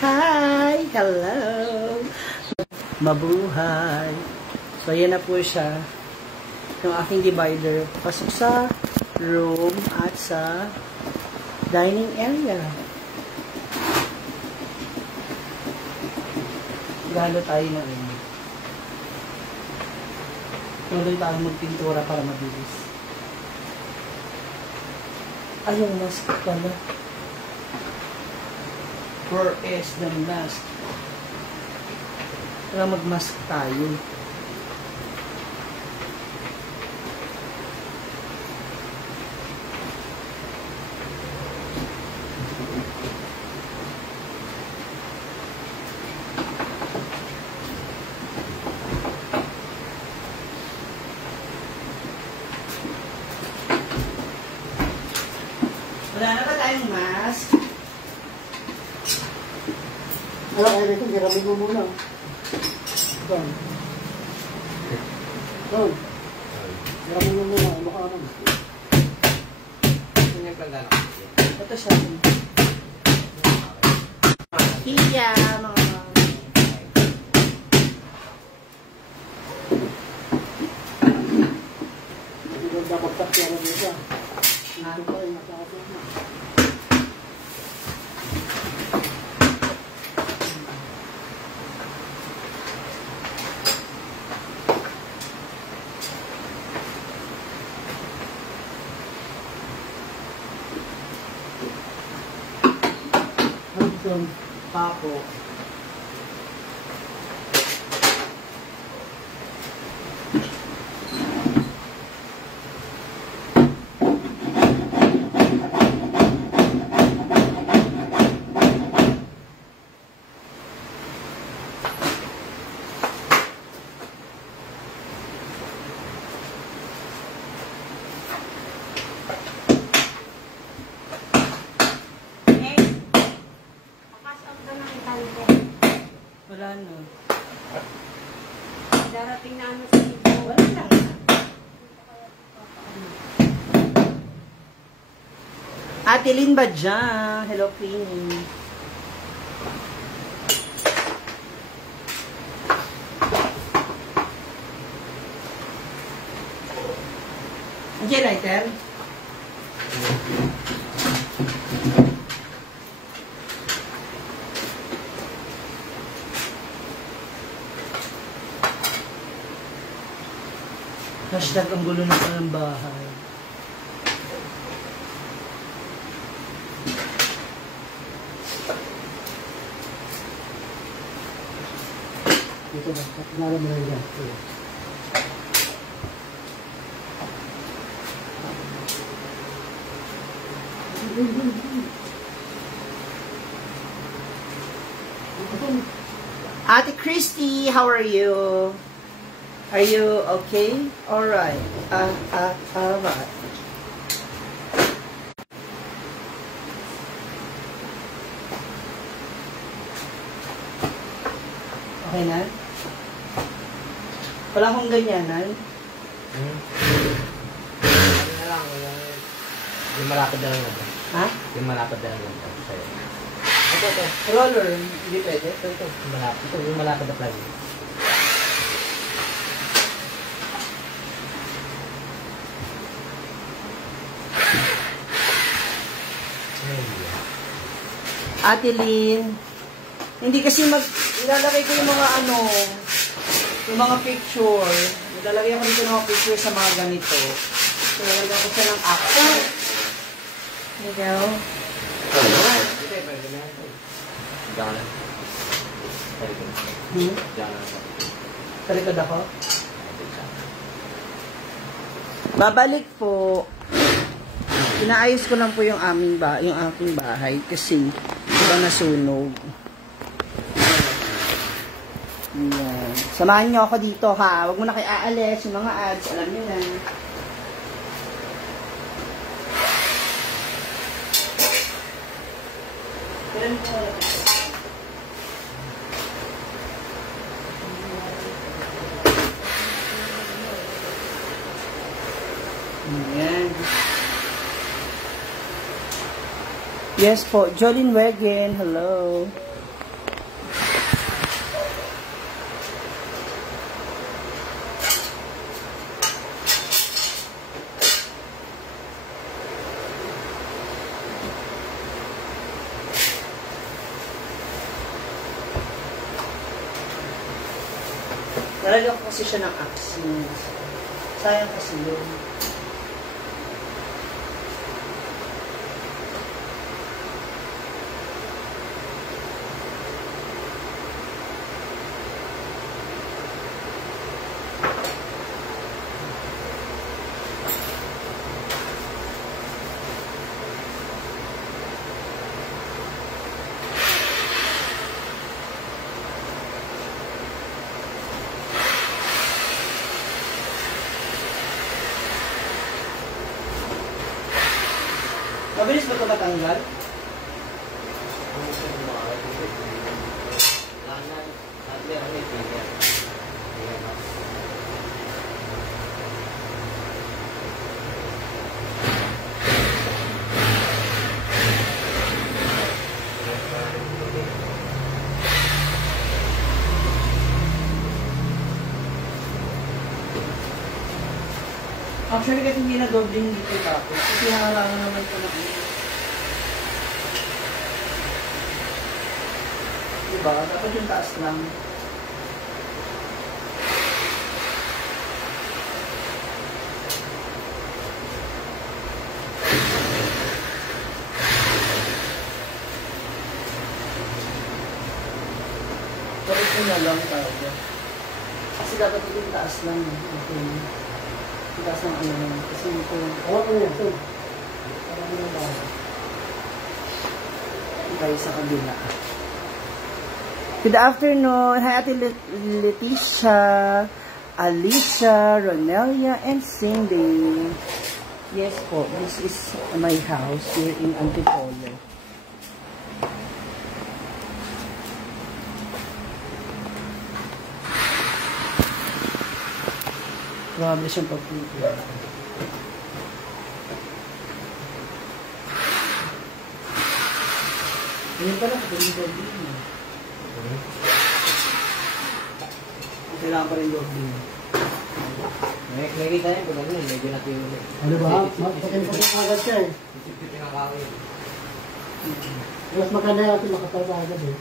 Hi! Hello! Mabuhay! So, yan na po siya. Yung aking divider. Pasok sa room at sa dining area. Galo tayo na rin. Tuloy tayo magpintura para mabilis. Ayun, mask pala. Where is the mask? Para mag-mask tayo. Wala na ba tayong mask? Wala kayo dito, giramin mo muna. Doon. Doon. Giramin mo muna, mukha naman. Ito yung paglalak. Ito siya. Hiya, mga... Hindi ko dapat takya na dito. Ito pa yung nakakapit na. Hanggang papo. Wala na. Darating na ano sa ibo. Wala na. Ate Lynn ba dyan? Hello, Queenie. Andiyan, lighter? Hashtag ang gulo na ng bahay. Dito ba? Nalam mo na yan. Ate Christy, how are you? Are you okay? Alright. Alright. Okay na? Wala akong ganyanan. Ano na lang, yung malapad na lang naman. Ha? Yung malapad na lang naman sa'yo. Ito. Roller. Hindi pwede. Ito. Yung malapad na plug. Ate Lynn, hindi kasi ilalagay ko yung mga yung mga picture. Ilalagay ako dito ng mga picture sa mga ganito. So, lalagay ko siya ng actor. Ikaw? Talikod ako? Babalik po. Inaayos ko lang po yung aking bahay kasi iba nasunog. Ayan. Samahan niyo ako dito ha. Huwag mo na kayo aalis. Yung mga ads, alam niyo na. Ayan. Yes po, Jolene Wegen, hello. Nalagyan ko kasi siya ng axis. Sayang kasi yun. Mabilis ba ito matanggal? Actually, kasi hindi na dobling dito tapos. Kasi harangan naman ito na. Diba? Dapat yung taas lang. Pero ito na lang talaga. Kasi dapat ito yung taas lang. Okay. Taas ng ano lang. Kasi ito yung... Alam ko yan, sir. Parang yung bahay. Tayo sa kabila. Good afternoon. Hi, Ate Leticia, Alicia, Ronelia, and Cindy. Yes po, this is my house here in Antipolo. Grabe siyang pagpipil. Ngayon pala, kailangan din. Kailangan pa rin doble. Nakikita niyo kung ano, medyo natulog. Ano ba? Pakin-pakin agad siya eh. Isip-isip ang kawin. Mas maganda natin makatawa agad eh.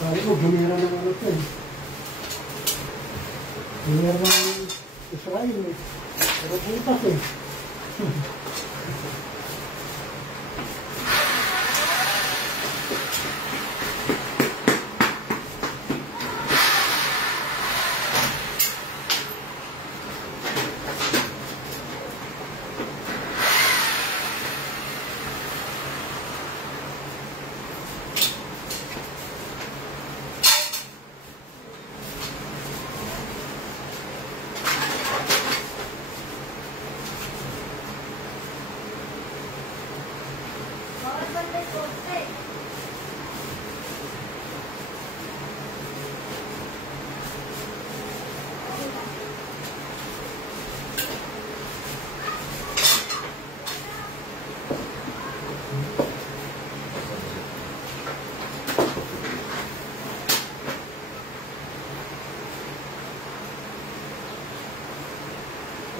Sabi ko, bumira ng ano ito eh. Bumira ng Israel eh. Pero butas eh.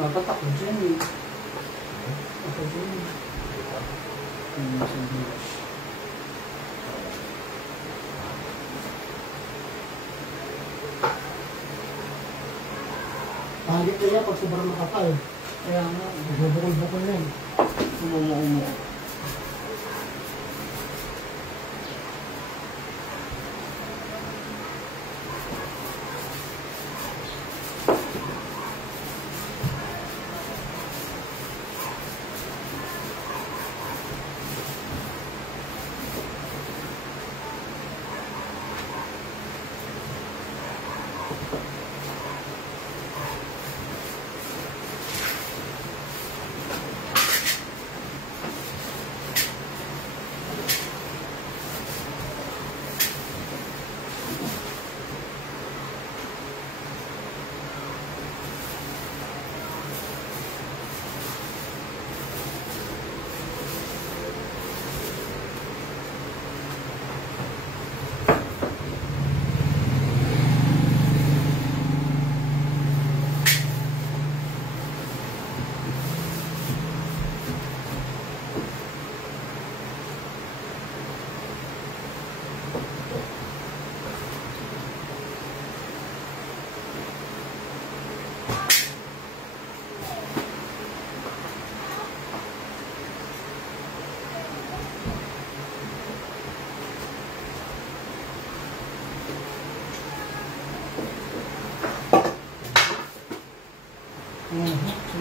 Natatak ko dyan eh. Ako dyan eh. Pahalik na yan pag sobrang makapal. Kaya nga, Bukol-bukol yan. umumu-umu.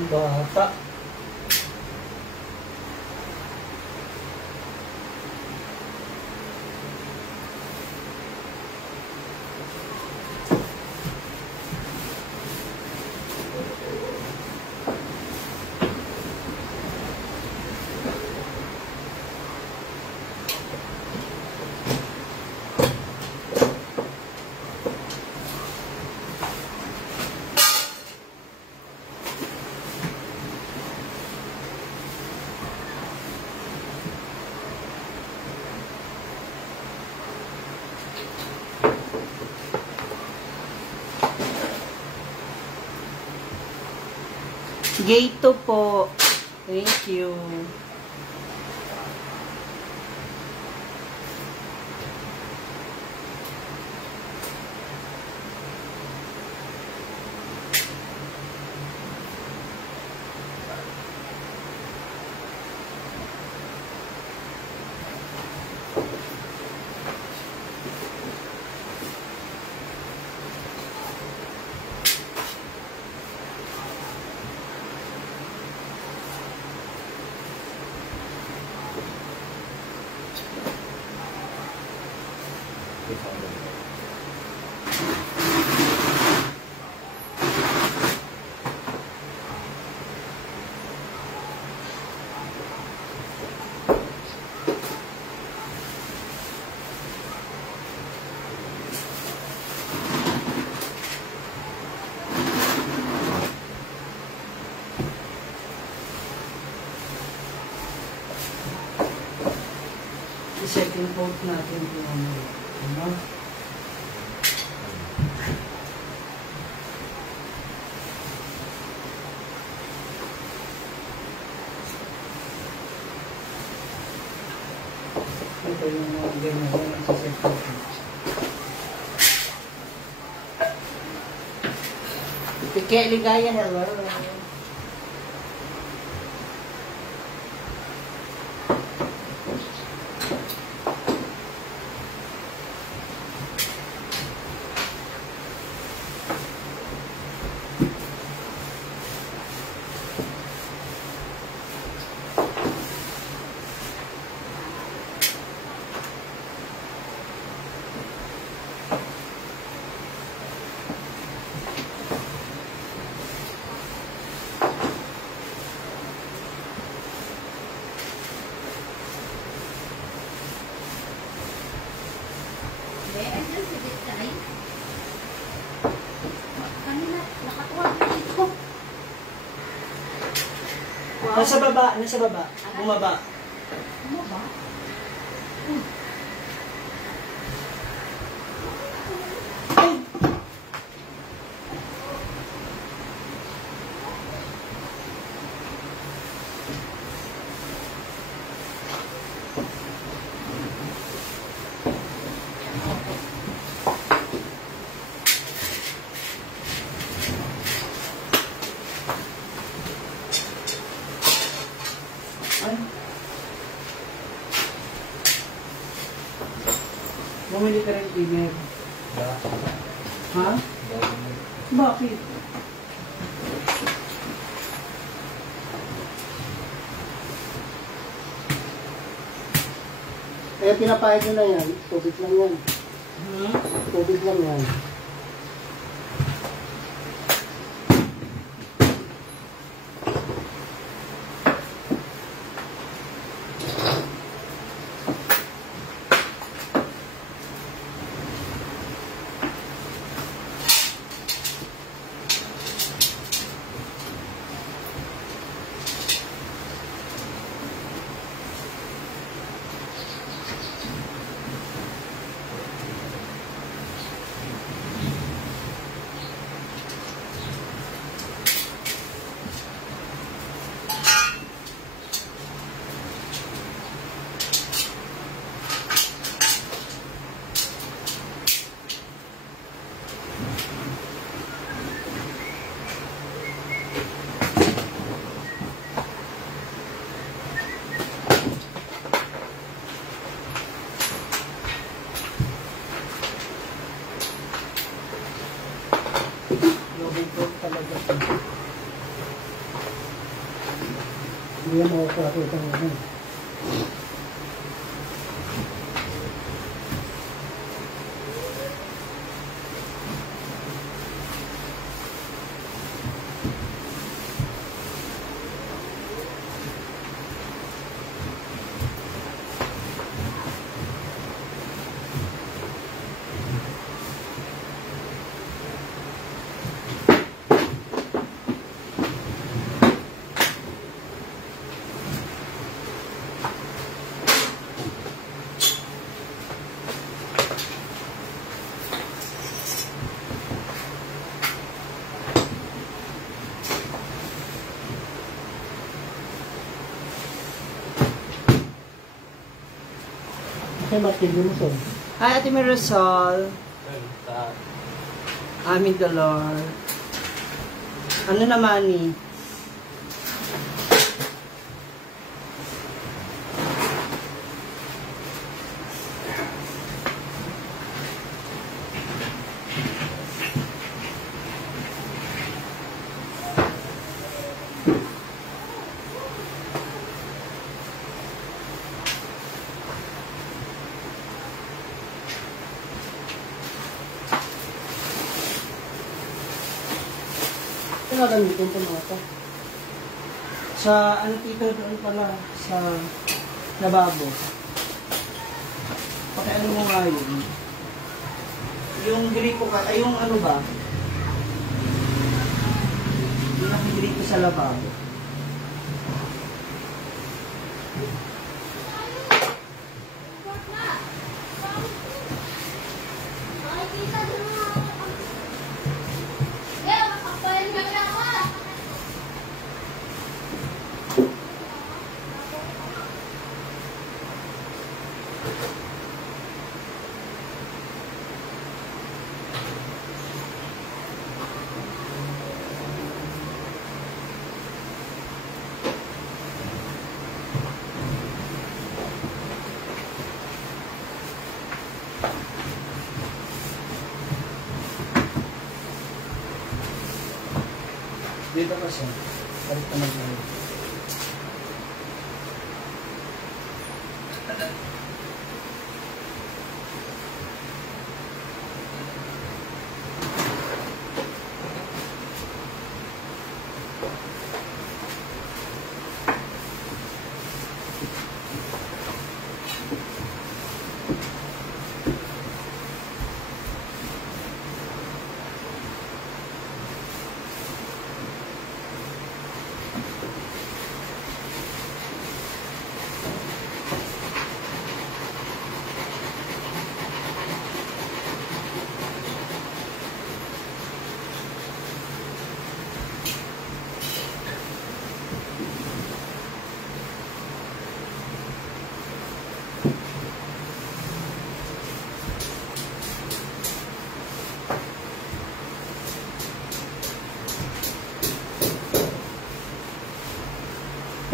bata. Gate 2 po. Thank you. I-second coat natin yung ano. Ito yung mga ganyan yung sa second coat. Pike Ligaya, hello. Nasa baba, nasa baba. Bumaba. Bumaba? Ay! Ay. Bumili ka rin dinner. Ha? Bakit? Eh, pinapahid nyo na yan. Tubig lang yan. Hmm? Tubig lang yan. Hindi yan makukuha ko itong ano. Kaya martilyo mo son. Hi, Ate Mirasol. Sa Amin Dolor. Ano naman eh? Kaya gamitin ito mga ito. Sa ano dito doon pala sa lababo. Pakiano mo nga yun. Yung gripo ka, ay yung ano ba? Yung nakigripo sa lababo. Dito kasi, balik ka naman.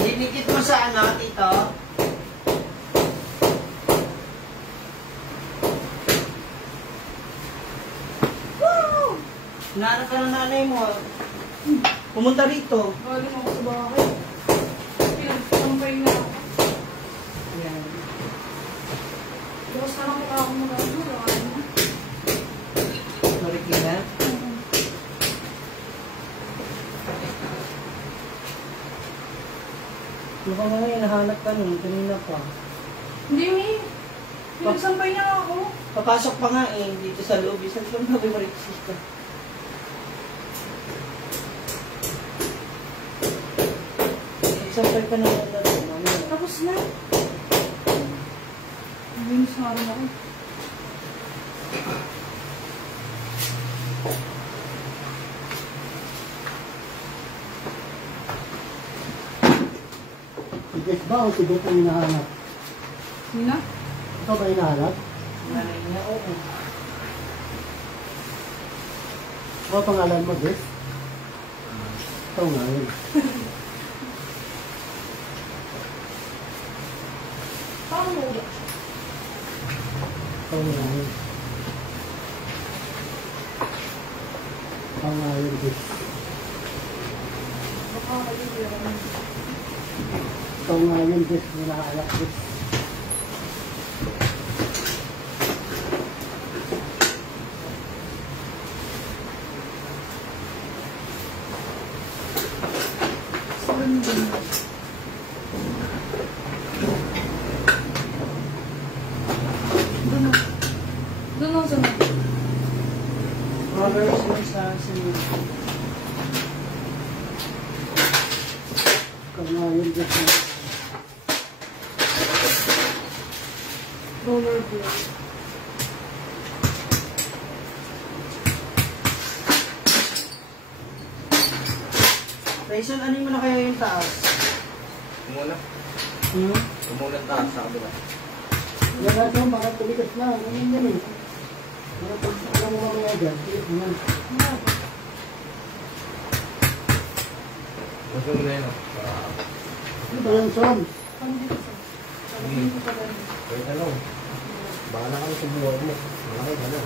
Dinikit mo sa ano, tito? Woo! Hinahanap ka ng nanay mo. Pumunta rito. Galing ako sa bahay. Pinagsampay na ako. Yan. Bukas na lang ako magagawa. Sorry, Kina. Mukhang nga hinahanap ka nun. Kanina pa. Hindi, Mi. Pinagsampay niya ako. Papasok pa nga eh. Dito sa loob. Isa sa loob na mariksista. Sampay ka na lang natin. Tapos na. Linis nga rin ako. Tigas ba o tigas ang hinahanap? Hindi na. Ikaw ba hinahanap? Nanay niya, oo. Ano pangalan mo, Des? Ikaw nga yun. Paano mo ulit? Ikaw nga yun. Ikaw nga yun, Des. Baka kayo Ito nga yung disk nila ayak disk. Doon ang sunod. Rollers mo sa sunod. Ito nga yung disk nila. Roller blade. Tyson, ano mo na kaya yung taas? Umuna. Hmm? Umuna taas sa kabila. Yan natin yung mga tuligas na. Ganyan yan eh. Mga tuligas na mo mamaya dyan. Tuligas na yan. Gusto mo na yun. Ano ba yung son? Wait, ano? Baka na kami sa buwan mo. Malaki ka na.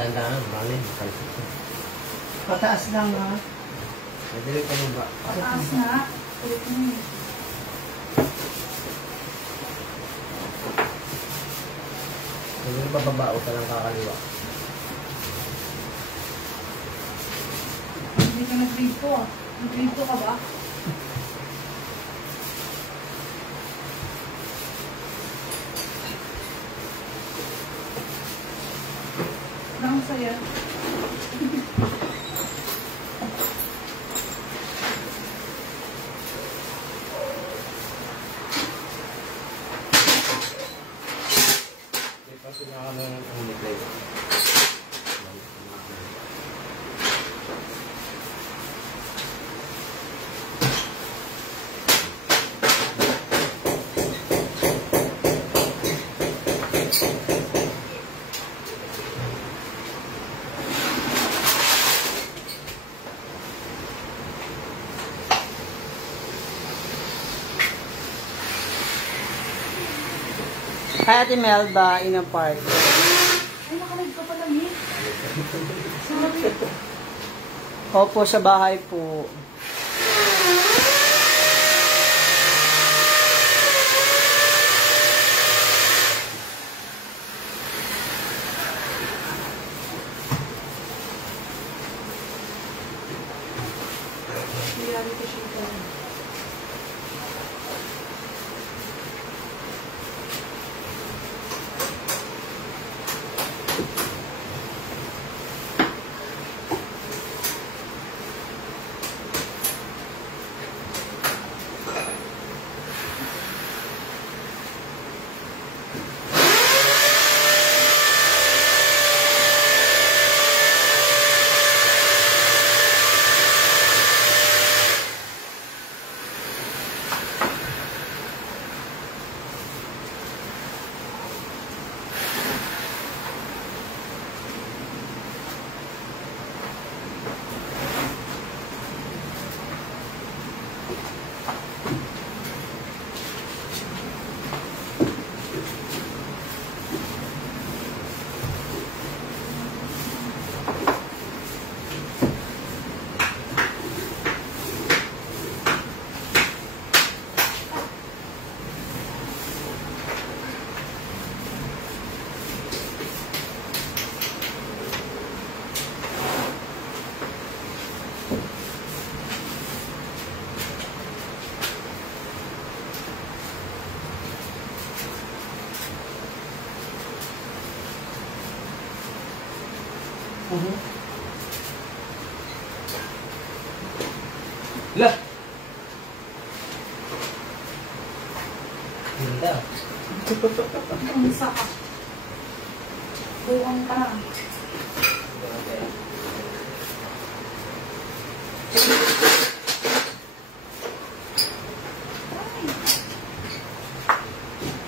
Dandahan, bangin. Pataas lang ha. Madilig ka mo ba? Pataas na. Ulit mo yun. Hindi mo bababa o talang kakaliwa. Hindi ka nag-grade ko ah. Nag-grade ko ka ba? Lang saya. Kasi nga kami ang umitlay. Hi, Ate Melba, in a park. Ay, nakalag ka pala eh. Sorry. Opo, sa bahay po. Reality show ka lang. Lah! Ganda. Ang saka. Buwang ka.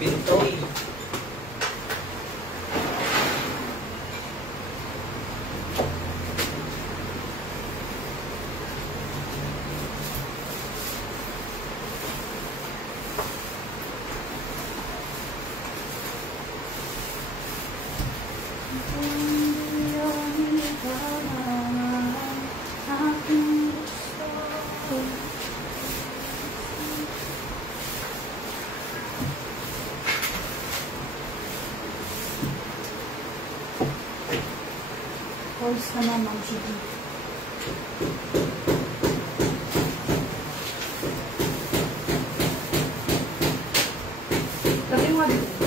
Pintoy. Pause ka na, ma'am. Sige. Sabi mo dito.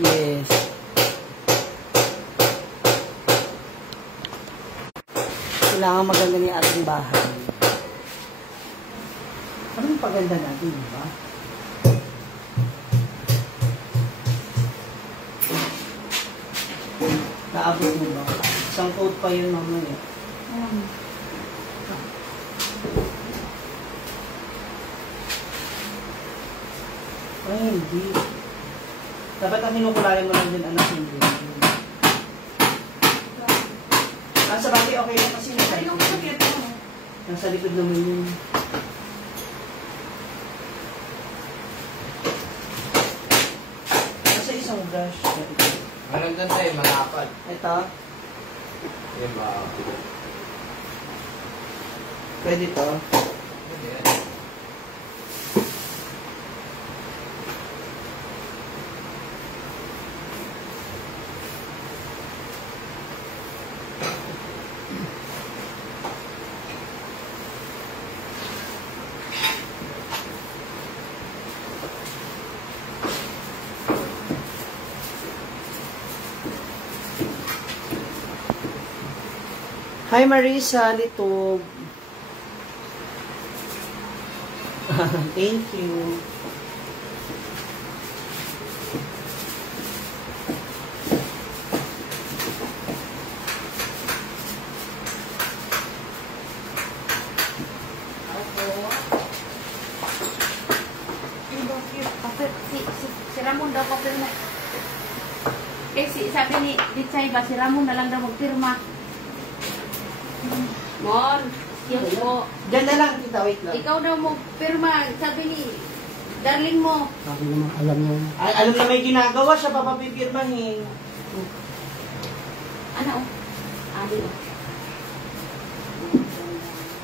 Yes. Kailangan maganda ni ating bahay. Anong paganda natin, di ba? Naabot mo ba? Isang coat pa yun mamaya. Ay, hindi. Dapat ang kinukulayan mo lang din, anak, hindi. Sa bagay, okay lang kasi Ay, yung sakit mo. nasa likod naman yun. Nasa isang brush. Ang nandun tayo, malapad. Ito, Yung ba? pwede to. Hindi yan. Hi Marisa, Litog. Thank you. Si Ramon daw papirma. Sabi ni Dichay ba, si Ramon na lang daw magpirma. Mon, yan po. Diyan na lang, tita, wait lang. Ikaw daw magpirma, sabi ni darling mo. Sabi naman, alam niya. Ay, alam na may ginagawa siya, papapipirmahin. Ano? Ali.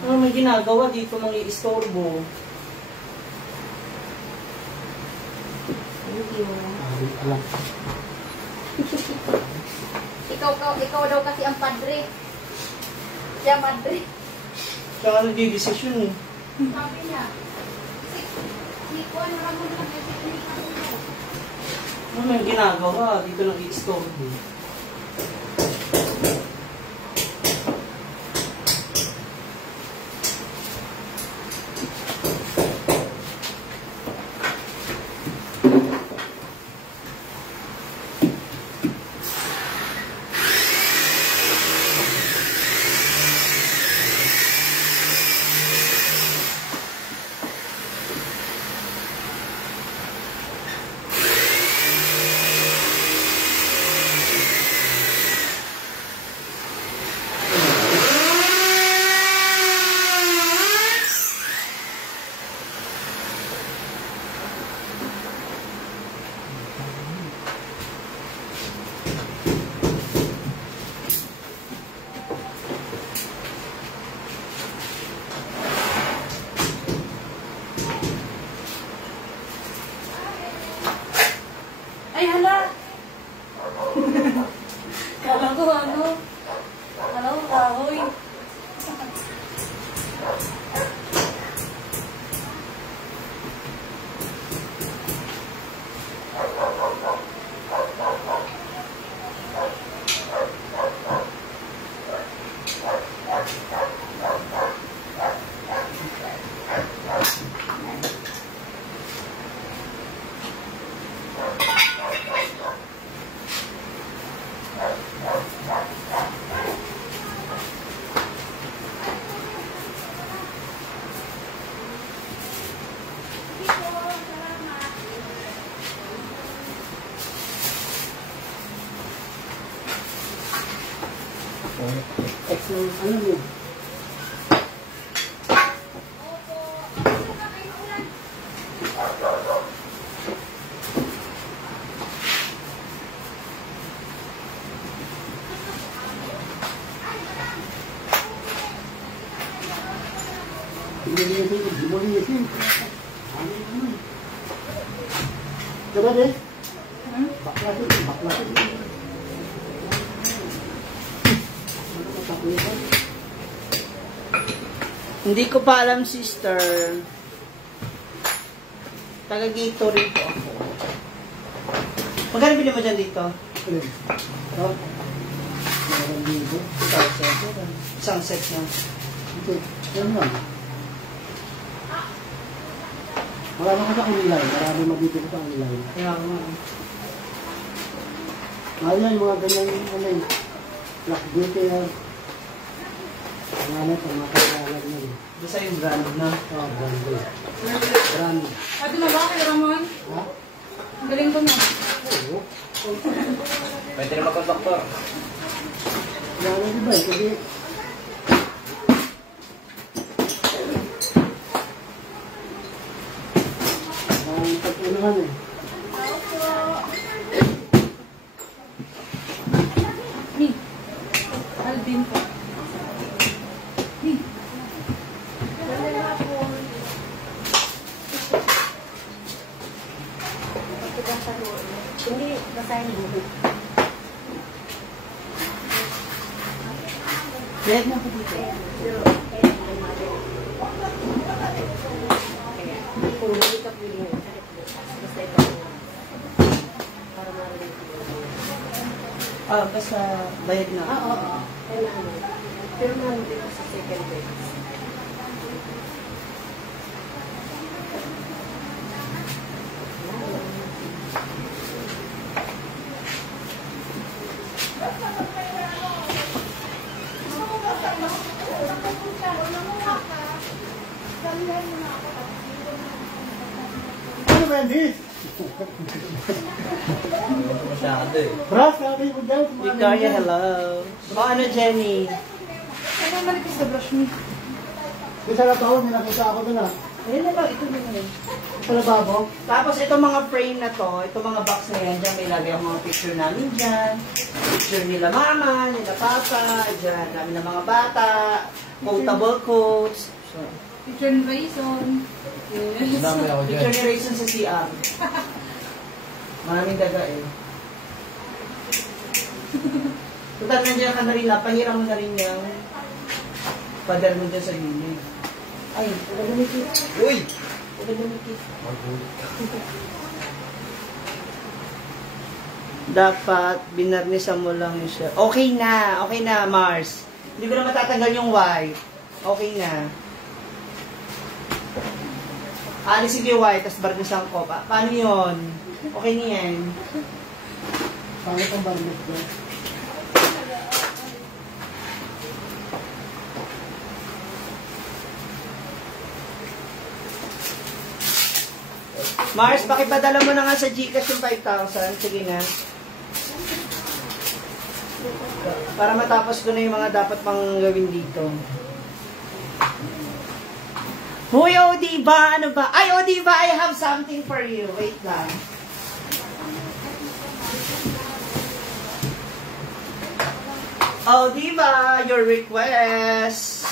Ano may ginagawa dito, mang i-istorbo. Thank you. Alam. Ikaw daw kasi ang padre. Siya madre. Siya nga nagdidesisyon eh. Sabi niya. Si Juan Ramon lang kasi Ano may ginagawa, dito lang i-istorbo. Kala ko ano? Kala ko kahoy. Ano mo? Linisin. Coba deh. Baklasin. Hindi ko pa alam, sister. Taga-gito rin po ako. Magkano bilhin mo dyan dito? Oh. Meron dito. 2,000. Isang set na. Ito. Yan lang. Marami ko sa online. Marami mabibili ko sa online. Kaya nga. Ayun, yung mga ganyan ano eh. Black beauty yan. Nanganap ang mga kakalag na rin. Basta yung brand na. Oh, brand eh. Brand. Ate na ba kay Ramon? Ha? Ang galing ko na. Oo. Pwede na magkonduktor. Yan ang iba eh. Kasi ang pag-unahan eh. Ni. Alvin ko. Ni. Hindi, basahin mo. Red na po dito. Pero, kung hindi ka pwede basta ito. Para marinig mo. Basta bayad na. Oo. Kailangan. Pero nandito ko sa second grade. Ano ba yan, Diz? Masyado eh. Bras, sabi ko dyan. Victoria, hello. Ano, Jenny? Ano malipis na brush ni? Yung sa lababo, nilakita ako doon ah. Ayun na lang, ito na lang. Sa lababo. Tapos itong mga frame na to, itong mga box na yan, dyan may lagay ang mga picture namin dyan. Picture nila mama, nila papa, dyan, dami ng mga bata, quotable quotes. So, Picture ni Rayson. Yes. Dami ako dyan. picture ni Rayson sa CR. Maraming daga eh. Total nandiyan ka na rin lang, pahiram mo na rin yung pader mo dyan sa unit. Ay, wala dumikit. Uy! Wala dumikit. Dapat, binarnisan mo lang siya. Okay na, Mars. Hindi ko na matatanggal yung white. Okay na. Alisin ko yung white, tapos barnisan ko. Paano yun? Okay na yan. Paano itong barnet dyan? Mars, pakipadala mo na nga sa Gcash yung 5,000. Sige na. Para matapos ko na yung mga dapat pang gawin dito. Hoy, Odiva! Ano ba? Ay, Odiva, I have something for you. Wait lang. Odiva, your request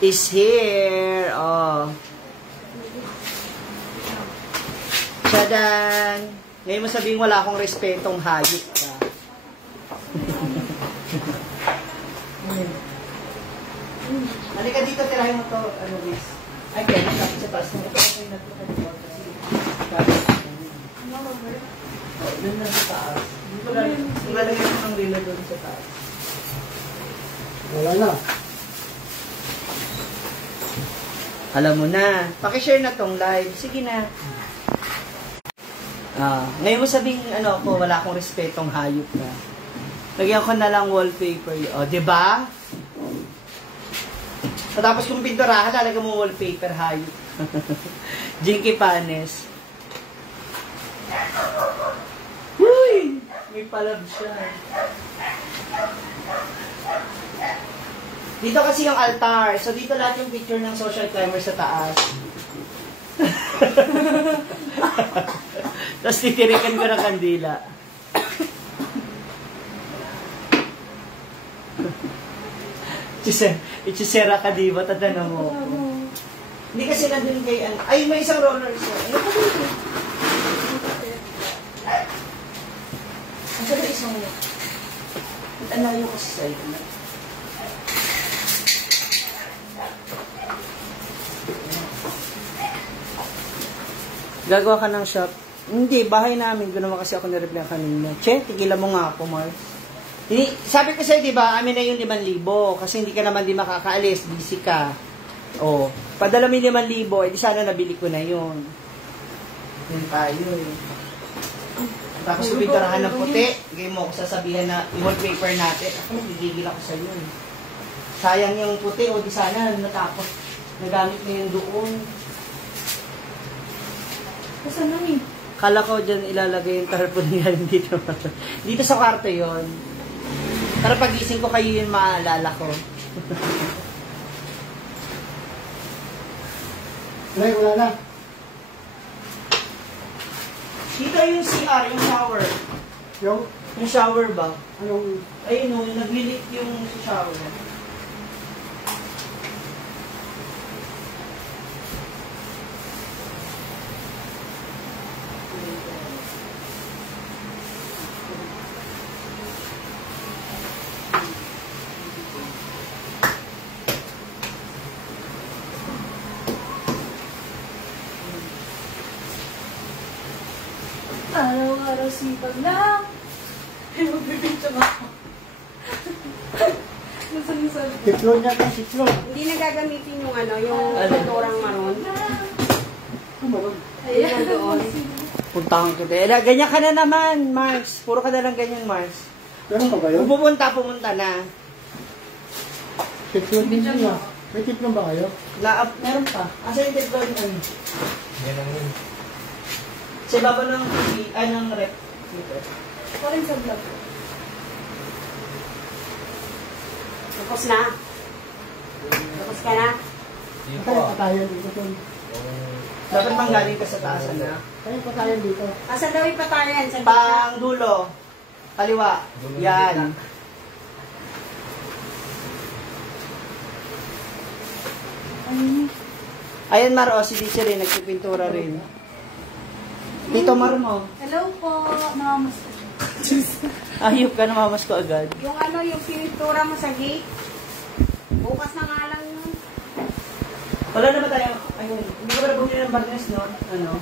is here. Oh. Tadaan! Ngayon mo sabihin wala akong respetong hayop ka. Halika dito, tirahin mo to, ano, Liz. Ay, kaya nakapit sa taas. Nakapit sa taas kasi doon na sa taas. Ilalagay mo ng rilo doon sa taas. Wala na. Alam mo na. Pakishare na tong live. Sige na. Ngayon mo sabihin, ano ako, wala akong respetong hayop na. Lagyan ko na lang wallpaper. O, diba? Tapos kung pinturahan, lalagyan mo wallpaper hayop. Jinky Panes. Uy! May palab siya. Dito kasi yung altar. So, dito lahat yung picture ng social climber sa taas. Tapos titirikan ko ng kandila. Ichisera ka, di ba? Tadano mo. Hindi kasi nandun kay... Ay, may isang roller siya. Ano pa dito? Ang sabi isang... Ang layo kasi sa'yo. Gagawa ka ng shop. Hindi, bahay namin. Doon naman kasi ako nireply kanina. Che, tigilan mo nga ako, Mars. Sabi ko sa'yo, di ba, amin na yung 5,000. Kasi hindi ka naman di makakaalis. Busy ka. O, padala mo yung 5,000. Eh, di sana nabili ko na yun. Yun tayo eh. Tapos pinturahan ng puti. Ngayon mo ako sasabihan na i-wallpaper natin. Ako, nagigigil ako sa'yo eh. Sayang yung puti. O, di sana natapos. Nagamit na yung doon. Kasi ano eh? Kala ko dyan ilalagay yung tarpon niya dito. Dito sa kwarto yon. Para pagising ko kayo yun maalala ko. Nay, wala na. Dito yung CR, yung shower. Yung, Yung shower ba? anong, Ayun o, naglilit yung shower. Araw-araw sipag lang. Ay, magbibintang ako. Nasaan yung sabi? tiplon niya ka, tiplon. Hindi na gagamitin yung ano, yung Ano? pinturang maroon. Ayan, doon. Puntahan ko din. Ganyan ka na naman, Mars. Puro ka na lang ganyan, Mars. Ganun pa ba yun? Kung pumunta na. Tiplon din niya. May tiplon ba kayo? Meron pa. Asa yung teflon? Ano? Yan ang yun. Sa baba ng TV, ay ng rep. Parang sa vlog. Tapos na. Tapos ka na. Dito Kaya ah. patayan dito. Tol. Dapat pang galing ka sa taas, na. Kaya patayan dito. Asan daw yung patayan? Sa gitna? Pang dulo. Kaliwa. Dulo ng Yan. gitna. Ayan, Mar, o, si Dice rin, nagpipintura rin. Dito, Mar mo. Hello po, namamas ko. Ayop ka, namamas ko agad. Yung ano, yung pintura mo sa gate. Bukas na nga lang yun. Wala na ba tayo? Ayun, hindi ko ba bumili ng barnes, no? Ano?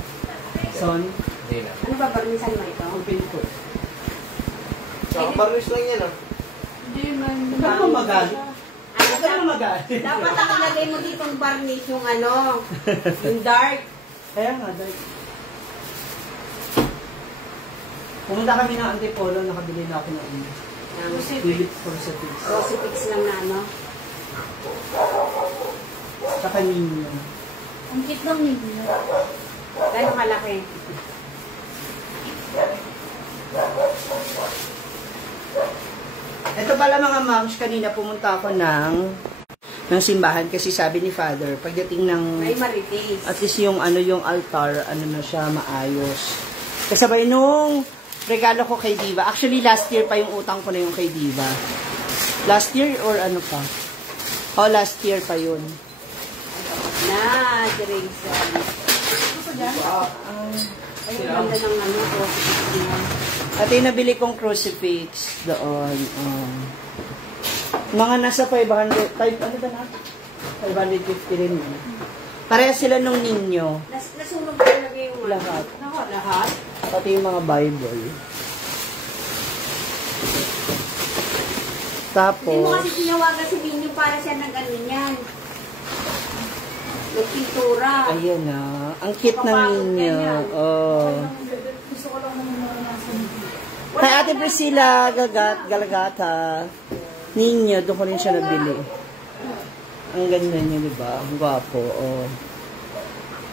Son? Hindi na. Ano ba, barnisan mo ito? Ang pinto. Barnish lang yan ah. Hindi man. Huwag ka naman magalit. Ano Huwag ka naman magalit. dapat ang ilagay mo ditong varnish yung ano, yung dark. Kaya nga, dahil. Pumunta kami ng Antipolo, nakabili na ako ng Philip Crucifix. Crucifix lang na ano. Tsaka ninyo. Ang cute lang niya. Gano'ng kalaki? Ito pala mga moms, kanina pumunta ako ng simbahan kasi sabi ni Father, pagdating ng May marites. at least yung ano yung altar, ano na siya, maayos. Kasabay nung regalo ko kay Diva. Actually, last year pa yung utang ko na yung kay Diva. Last year or ano pa? Oh, last year pa yun. Na, Teresa. Gusto dyan? Ay, ang ganda ng ano, crucifix niya. At yung nabili kong crucifix doon. Mga nasa 500, ano ba na? 550 rin yun. Pareha sila nung ninyo. Nasunog ba talaga yung Lahat. Nako, lahat? Pati yung mga Bible. Hindi mo Tapos, kasi tinawagan si Ninyo para siya nag-ano niyan. Yung pintura. ayun na. Ang cute na ninyo. Oh. Gusto ko lang naman naranasan. Kay Ate Priscilla, Galagata. Ninyo, doon ko rin siya nabili. Ang ganda niya, di ba? Ang gwapo, oh.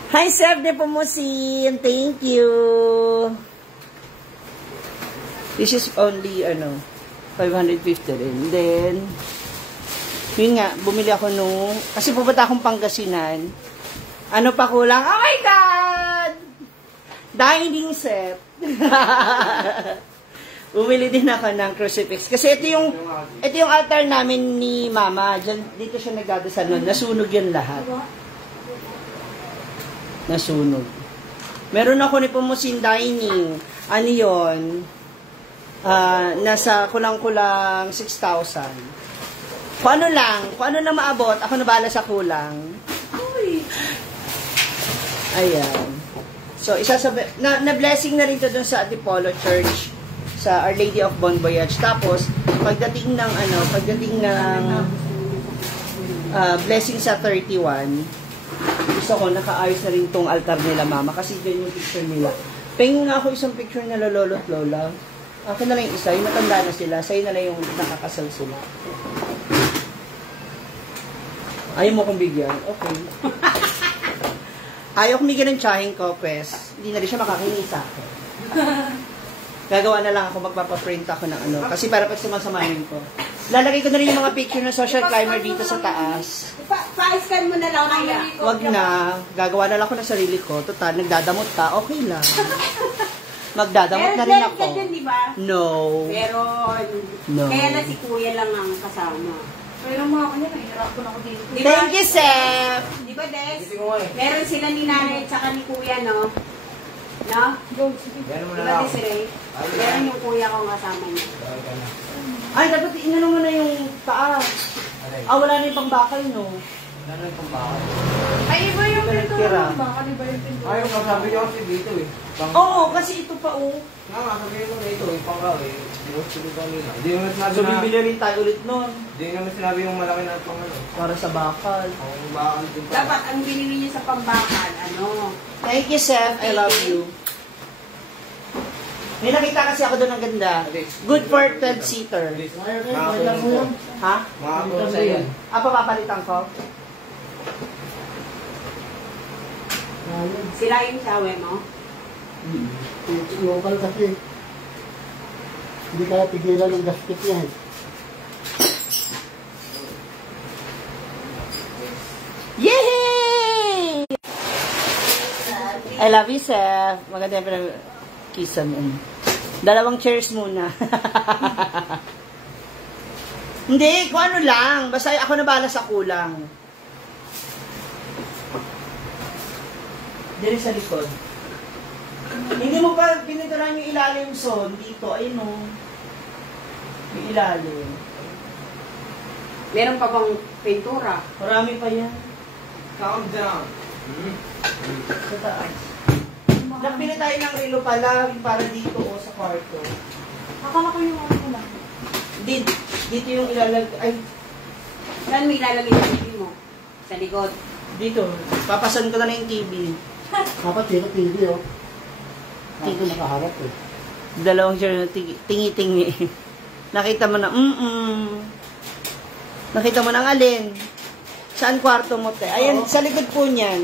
Hi, Sir de Pomosin. Thank you. This is only, 550 rin. Then, yun nga, bumili ako nung, kasi pupunta akong Pangasinan. Ano pa kulang? Oh my God! Dining set. Bumili din ako ng crucifix. Kasi ito yung altar namin ni Mama. Dito siya nagdadasal nun. Nasunog yan lahat. Nasunog. Meron ako ni Pumusin Dining. Ano yun? Nasa kulang-kulang 6,000. Kung ano lang maabot, ako nabala sa kulang. Ayan. So, na-blessing na rin to dun sa Antipolo Church, sa Our Lady of Bon Voyage. Tapos, pagdating ng blessing sa 31, gusto ko, naka-ayos na rin tong altar nila, Mama, kasi dyan yung picture nila. Pengin nga ako isang picture na lolo at lola. Akin na lang yung isa, yung matanda na sila, sa'yo na lang yung nakakasal sila. Ayaw mo kong bigyan? Okay. Ayaw kong bigyan ng tsahing ko, pes. Hindi na rin siya makakinig sa akin. Gagawa na lang ako, magpapaprint ako ng kasi para pag sumasamahin ko. Lalagay ko na rin yung mga picture ng social climber dito sa taas. Pa-scan mo na lang kaya. Wag na. Gagawa na lang ako ng sarili ko. Total, nagdadamot ka, okay lang. Magdadamot na rin ako. Meron ka dyan, di ba? No. Pero, No. kaya na si Kuya lang ang kasama. Pero mga kanya, nahihirapan ako dito. Di ba? Thank you, Seth! Di ba, Des? Meron sila ni nanay at saka ni Kuya, no? No? Go, sige. Yan mo Di na ba, lang. Desiree? Meron yung Kuya kong kasama niya. Ay, dapat inano mo na yung taas. Wala na yung pangbakal, no? Ano yung pambakal? Ay, iba yung Tira. pintura. Bakal, iba yung pintura. Ayaw ka, sabi niyo kasi dito eh. Oo, kasi ito pa, Nga nga, sabihin mo dito eh, pangkaw eh. Di ba sila kanina? Hindi naman sinabi So, na, bibili rin tayo ulit nun. hindi naman sinabi yung malaki na pangano. Para sa bakal. Ang bakal din pa. Dapat, ang binili niya sa pambakal, Thank you, Seth. I love you. May nakita kasi ako doon ng ganda. Good for 12-seater. Ayaw mo yan. Ha? Mga ako sa yan. Papapalitan ko? Ayaw. sila yung sawe mo. Local kasi. Hindi kaya pigilan ng gasket niya eh. Yay! I love you, Seth. Maganda yung pinag-kissan mo. Dalawang cheers muna. Hindi, kung ano lang. Basta ako na bahala sa kulang. Dito sa likod. Hindi mo pa pinituran yung ilalim, son. Dito, ayun o. Yung ilalim. Meron pa bang pintura? Marami pa yan. Calm down. Sa taas. Nagpili tayo ng relo pala, para dito o sa kwarto. Akala ko yung ano ko lang. Dito yung ilalagay. Ay, Saan mo ilalagay yung TV mo? Sa likod. dito. Papasan ko na yung TV. Dapat dito TV oh. Dito nakaharap eh. Dalawang chair na tingi-tingi. Nakita mo na, Nakita mo na ang alin. Saan kwarto mo, te? Ayan, sa likod po niyan.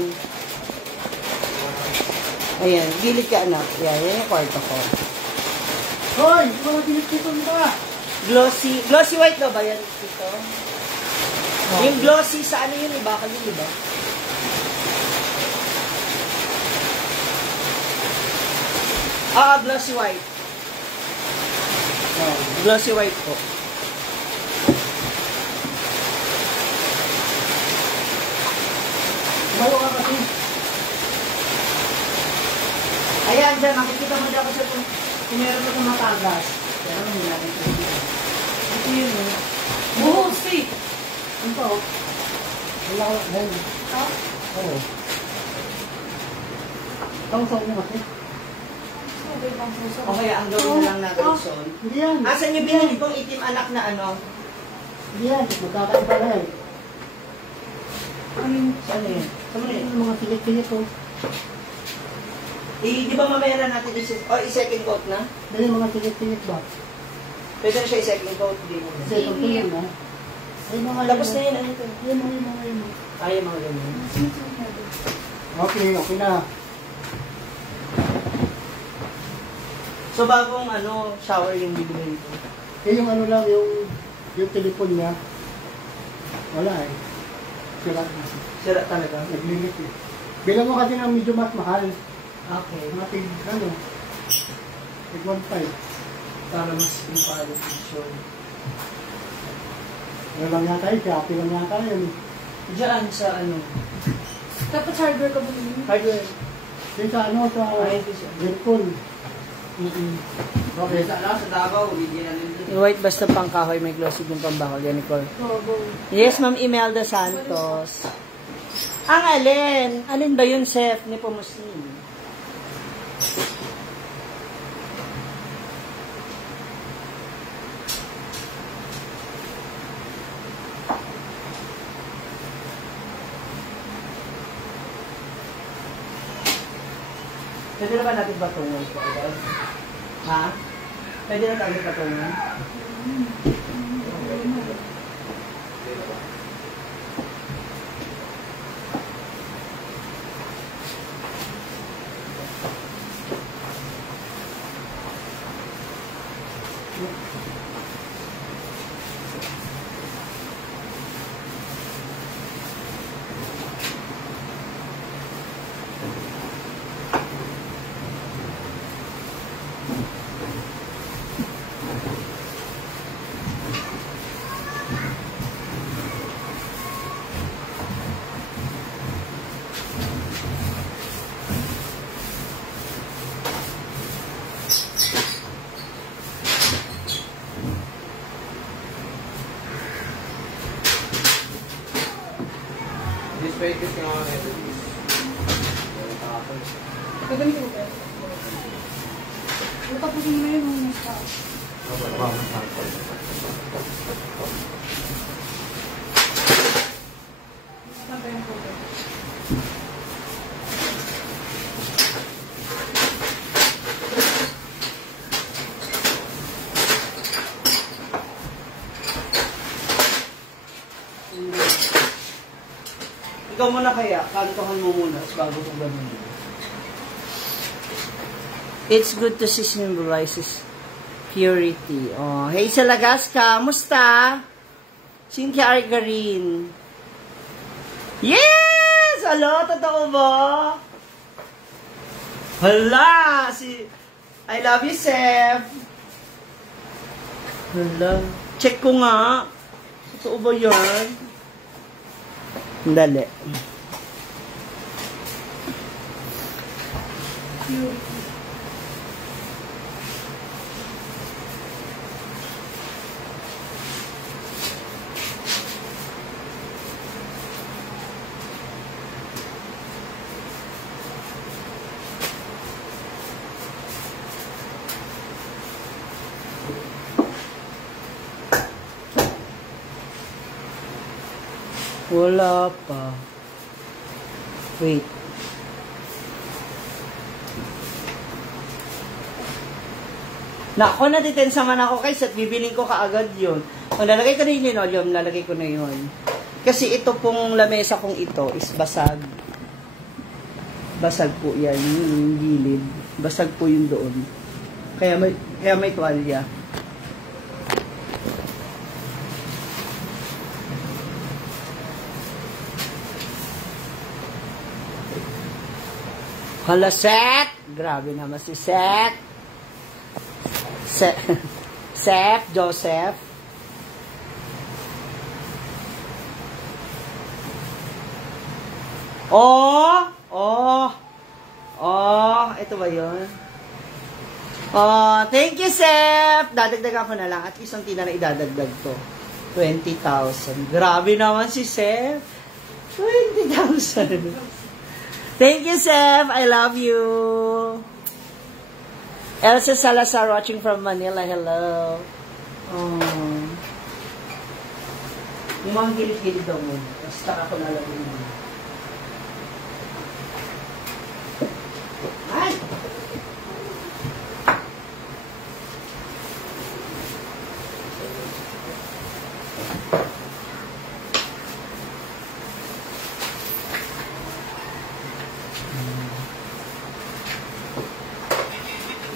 Ayan, gilid ka, anak. Yan yung kwarto ko. Hoy! Mga dito nila! Glossy white daw ba yan dito? Yung glossy sa ano yun, iba? Bakal yun, diba? Glossy white. Glossy white po. Mayo ka kasi. Ayan, dyan, makikita mo dyan kasi kung meron ko itong matagas. Pero hindi natin ito. Ito yun eh. Buhos eh. Ito, wala ko, yan. Ha? Oo. Tawag mo kasi. Sabi bang suso? O kaya ang gawin na lang natin, Son. Hindi yan. Asan yung binili kong itim anak na ano? Hindi yan. Magkakain pa lang. Ano yung... Saan yun? Saan yun? Yung mga silit-silit ko. Di ba mamaya na natin i-second coat na? Dahil yung mga silit-silit ba? Pwede na siya i-second coat. Di mo na. Kasi ito po yun, ha? Ay, mga Tapos na yun, ano ito? Yun, mga yun. Ay, mga ganyan. Okay, okay na. So, bagong ano, shower yung bibili nito. Eh, yung ano lang, yung telepon niya, wala eh. Sira na. Sira talaga. Naglilit eh. Bilang mo kasi ng medyo mas mahal. Okay. Mga tig, ano, tig 1.5. Para mas impalo picture. Ano lang yata yun, Shopee lang yata yun. Diyan sa ano? Dapat hardware ka ba yun? Hardware. Yung sa ano, sa Ay, ito siya. Redcon. Okay. Sa Davao, hindi na rin. Yung white basta pang kahoy, may glossy yung pambakal. Yan, Nicole. Go. Yes, Ma'am Imelda Santos. Ang alin? Alin ba yun, Chef? Ni Pomusin. Pwede na ba natin batungan po? Ha? Pwede na natin batungan? Practice nga ako nito. Gagamitin mo ba? Tapusin mo na yun yung nasa. Ikaw muna kaya, kantohan mo muna bago ko ganun. It's good to see symbolizes purity. Oh, hey sa Lagas, kamusta? Cynthia Argarin. Yes! Alo, totoo ba? Hala! I love you, Seth. Hala. Check ko nga. Totoo ba yan? Dali. Wala pa. Wait. Nako, natitensa man ako guys at bibiling ko kaagad yun. Kung lalagay ko na yun, lalagay ko na yun. Kasi ito pong lamesa kong ito is basag. Basag po yan, yung gilid. Basag po yung doon. Kaya may tuwalya. Hala, Seth! Grabe naman si Seth. Seth, Joseph. Oh! Ito ba yun? Oh, thank you, Sep! Dadagdagan ko na lang. At least ang tina na idadagdag to. 20,000. Grabe naman si Sep. 20,000. Thank you, Sep. I love you. Elsa Salazar watching from Manila. Hello. Oh. Yung mga gilid-gilid daw mo. Tapos taka ko lalagay mo. Ay!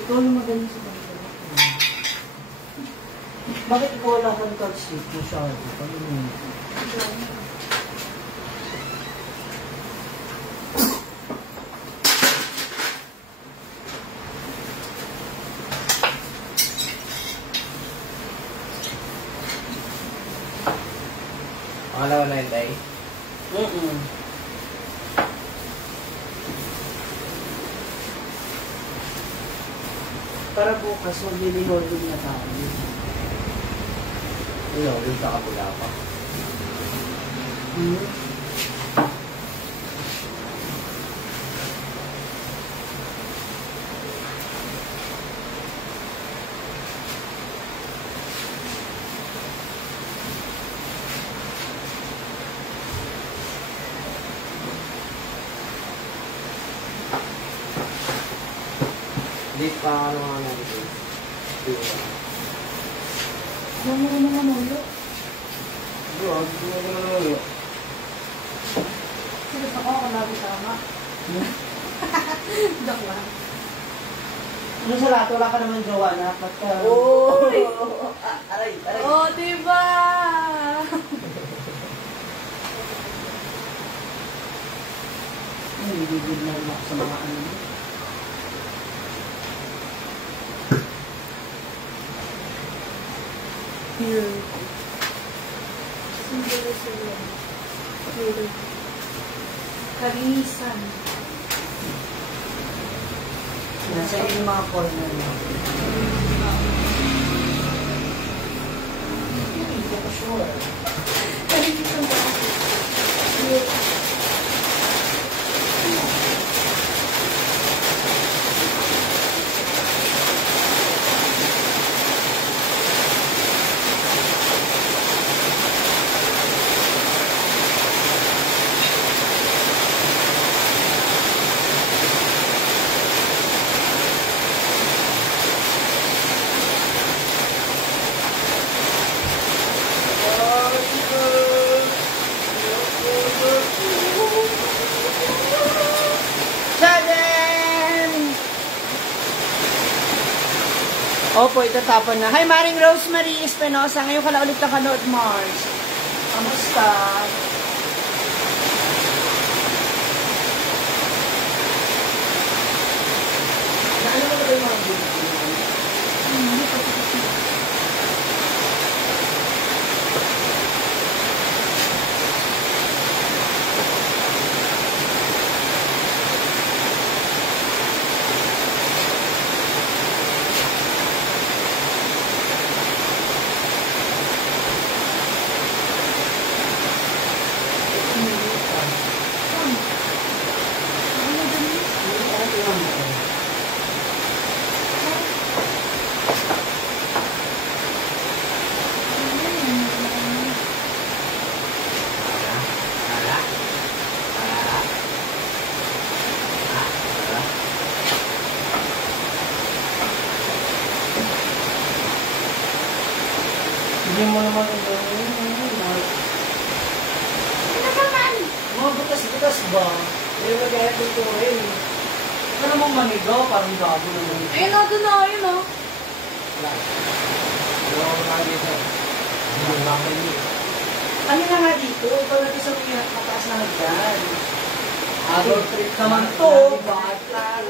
Ikaw yung magaling sa mga. Bakit ikaw wala kang touch sheet masyado? Pangalawa na yun, Day. Para bukas, magliliholding na tayo. Ano, yung sa kabula pa. Hindi pa ano nga dito. Alam mo naman ulo. Bro, hindi mo naman. Sige pa ako, kalabi tama. Joke lang. Ano sa lahat? Wala ka naman jowa na. Uy! Aray, aray. Oh, diba? Nilibig na ako sa mga ano. Here. Sila. Here. Kalinisan. Nasa yung mga corner na. Hindi ko sure. Kalinisan ba? Here. Opo, itatapon na. Hi, Maring Rosemary Espinosa. Ngayon ka na ulit nakanood, Mars. Kamusta? Ano mo ba yung mga video? Hindi mo naman ito. Ano naman? Mga butas-butas ba? Hindi mo kaya ito rin. Ano namang manigaw? Parang gago naman. Ayun na, doon na, ayun na. Ano na nga dito? Ikaw natin sa mataas na hagdan. Adult trip naman to. Bakit lang?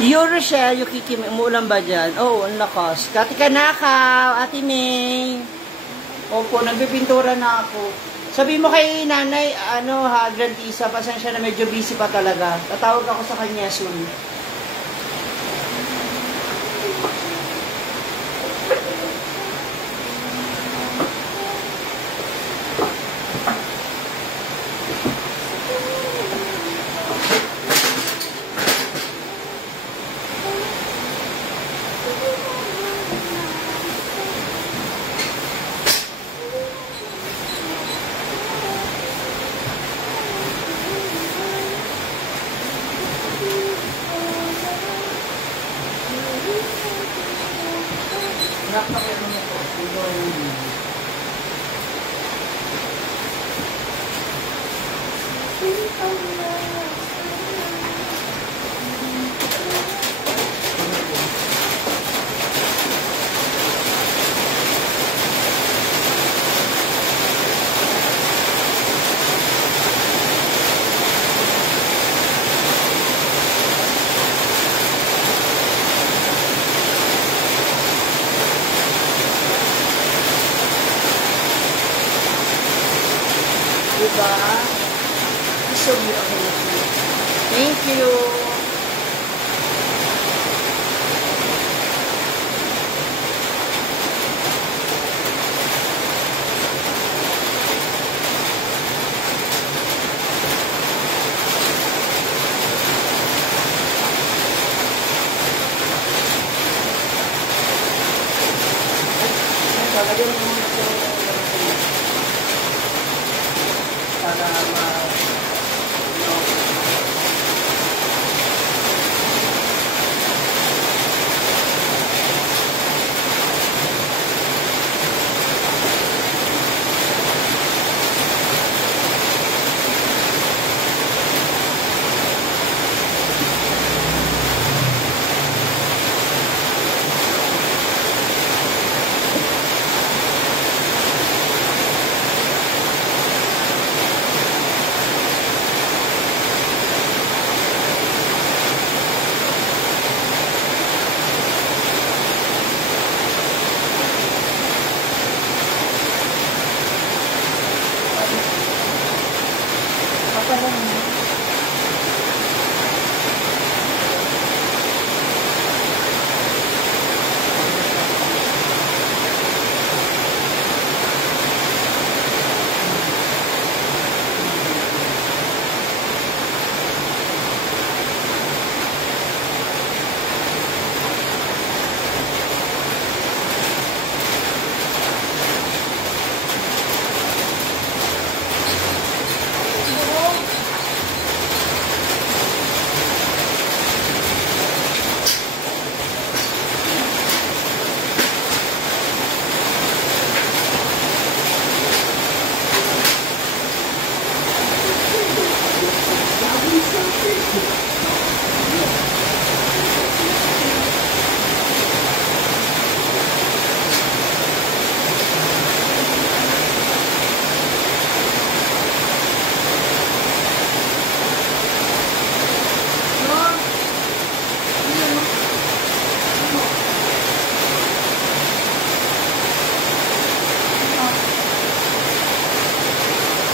Yung Rochelle, yung Kiki, umuulan ba dyan? Oo, ang lakas. Kati ka nakaw, Ate May. Opo, nagbibintura na ako. Sabi mo kay nanay, Grand Isa, pasensya na medyo busy pa talaga. Tatawag ako sa kanya soon. Diba? So beautiful. Thank you. Lagyan mo ito para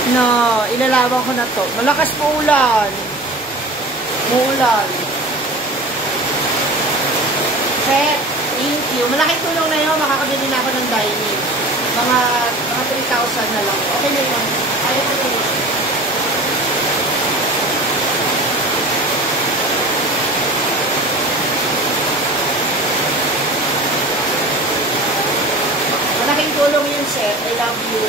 No, ilalaban ko na to. Malakas po ulan. Muulan. Check. Thank you. Malaking tulong na yun. Makakabili na ako ng dining. Mga 3,000 na lang. Okay na yun. Ayaw ko na yun. Malaking tulong yun, Seth. I love you.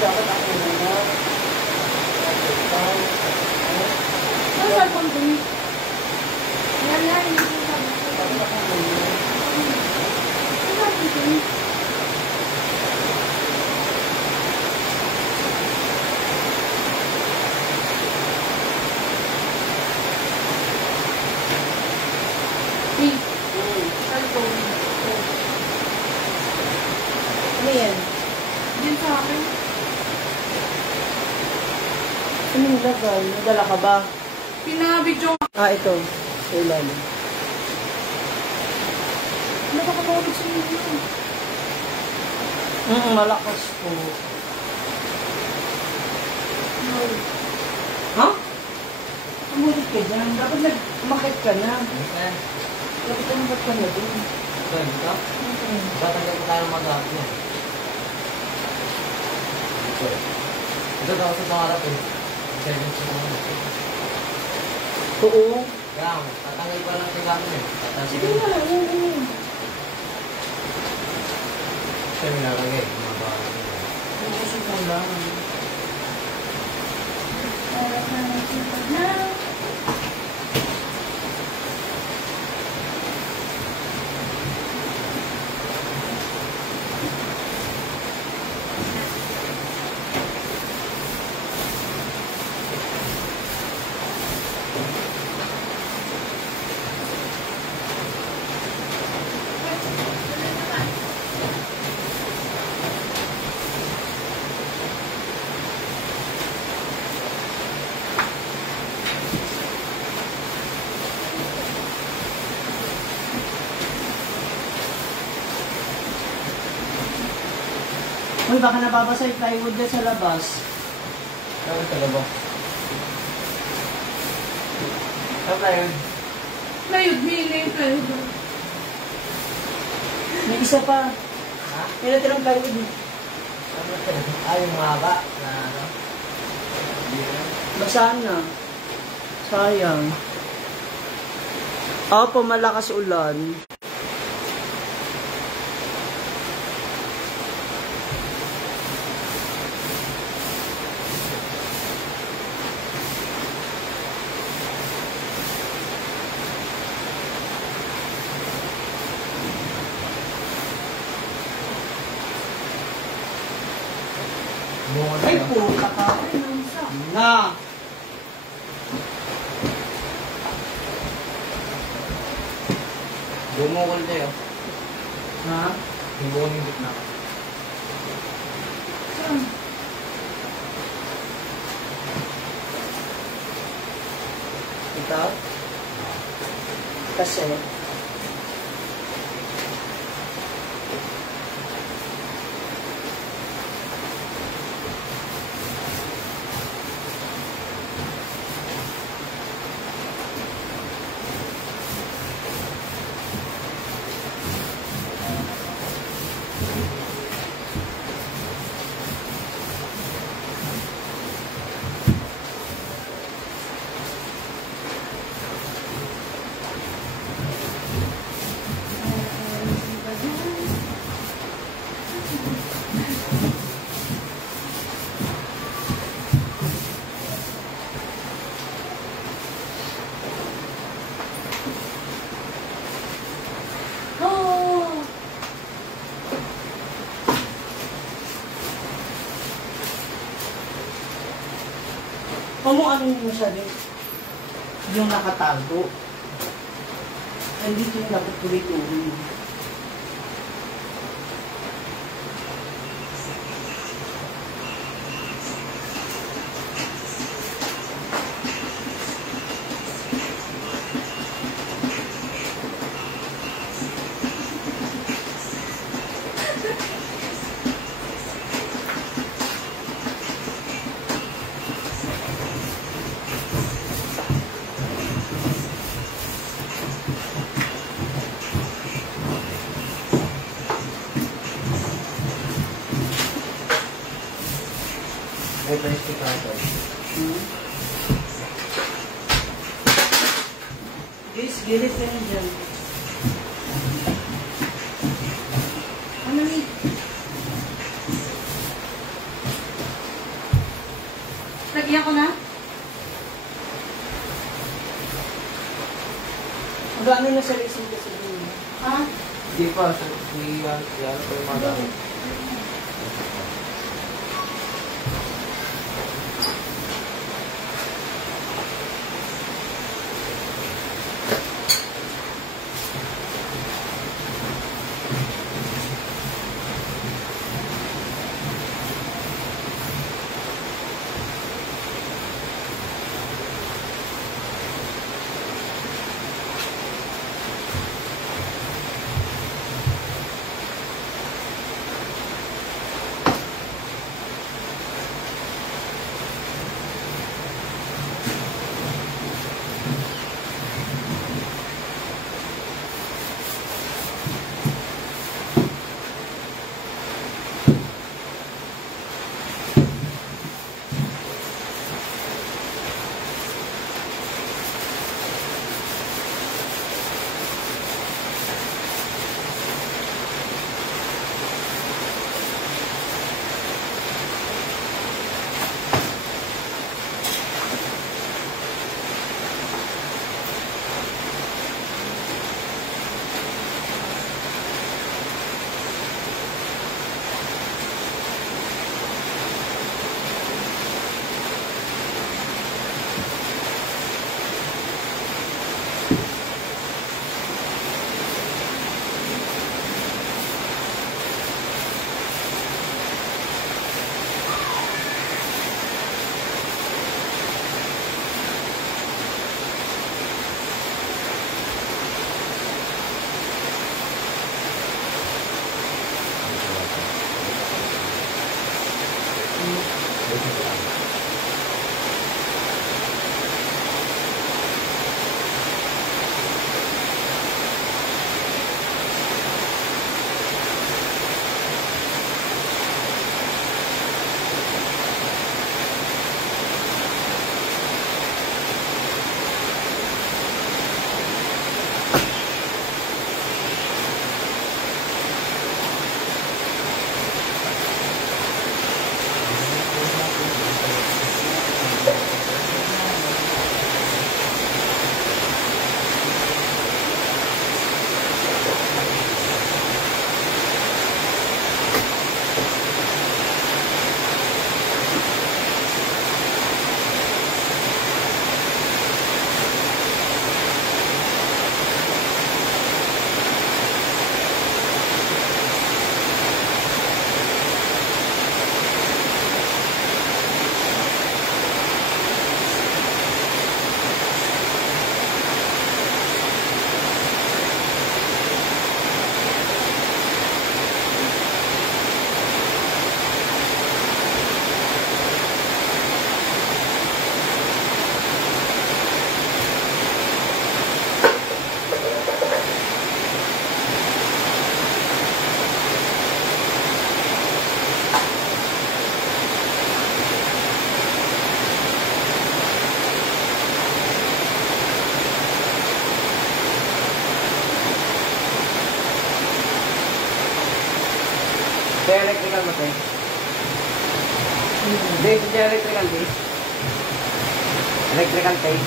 dapat ako na. Ano sa phone ko? Yan nga, hindi ko sabi. Dapat ako na. Ano sa phone ko? Cellphone. Ano yan? Din sa akin. Ano nilagay? Nadala ka ba? Pinabidyo. Ito. Sa ilalim. Nakakatulog sa inyo. Malakas po. Ha? Umulit ka dyan. Dapat nag-umakit ka na. Dapat umakit ka na dun. Ito, dito? Tatanggal ko tayo mag-aap niya. Ito daw sa pangarap eh. Seven sa pangarap. Oo. Kaya, tatanggal ko lang yung gamit eh. Sige na. Yan. Siya minalagay. Gusto mo lang. Uy, baka nababasa yung plywood dyan sa labas. Bakit talaga? Ano tayo? Playwood, may playwood. May isa pa. Ha? May natirang plywood. Ano tayo? Yung mahaba na ano? Basaan na. Sayang. Opo, malakas ulan. Ay, puta ka. Na. Bumukol tayo. Ha? Bumukol yung gitna. Ito? Kasi, ano mo siya rin yung nakatago. Hindi ito yung dapat tuloy-tuloy. May plastic ito. Guys, gilit ka na dyan. Ano ni? Iyan ko na? Magano na sa resin kasi din. Ha? Hindi pa. Yan pa yung mga gamit. Sa electrical mo tayo. Hindi, sa electrical tayo. Electrical tayo.